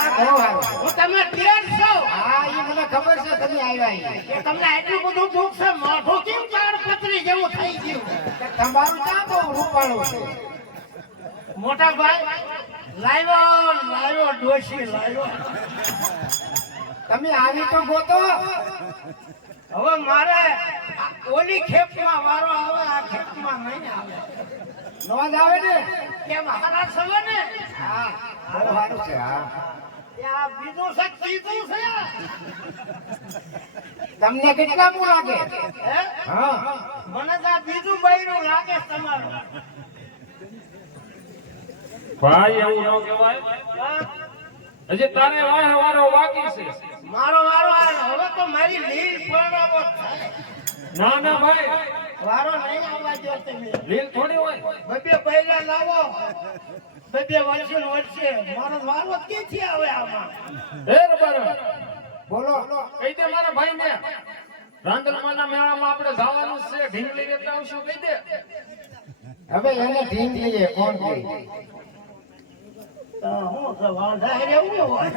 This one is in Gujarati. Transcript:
હા તમે તેર એ મને ખબર છે આવ્યા તમને એટલું બધું દુઃખ છે મોઢું કેમ ચાર પતરી જેવું થઈ ગયું તમારું ક્યાં બહુ રૂપાળું છે મોટા ભાઈ લાવ્યો લાવ્યો ડોશી લાવ્યો તમે આવી તો ગોતો. હવે મારે ઓલી ખેપમાં વારો આવે આ ખેપમાં નહીં આવે નોંધ આવે ને કેમ હારા સવે ને હા હારું હારું છે હા બીજું છે ત્રીજું છે. તમને કેટલા મુ લાગે? હા? મને તો બીજું બૈરું લાગે તમારું. ભાઈ એવું ન કહેવાય? હજી તારે વાહ વારો બાકી છે. મારો વારો હવે તો મારી લીલ પરણાવો ના ના ભાઈ. વારો નહીં આવવા દો તમે. લીલ થોડી હોય. બબે બૈરા લાવો. બબે વર્ષે ને વર્ષે મારો વારો જ ક્યાંથી આવે આમાં? હે રબારો બોલો. કહી દે મારા ભાઈ ને રાંદલમાના મેળામાં આપણે જવાનું છે ઢીંગલી લેતા આવશું કહી દે. હવે એને ઢીંગલીએ કોણ કહે? તો હું કે વાંધા રહેવું હોય.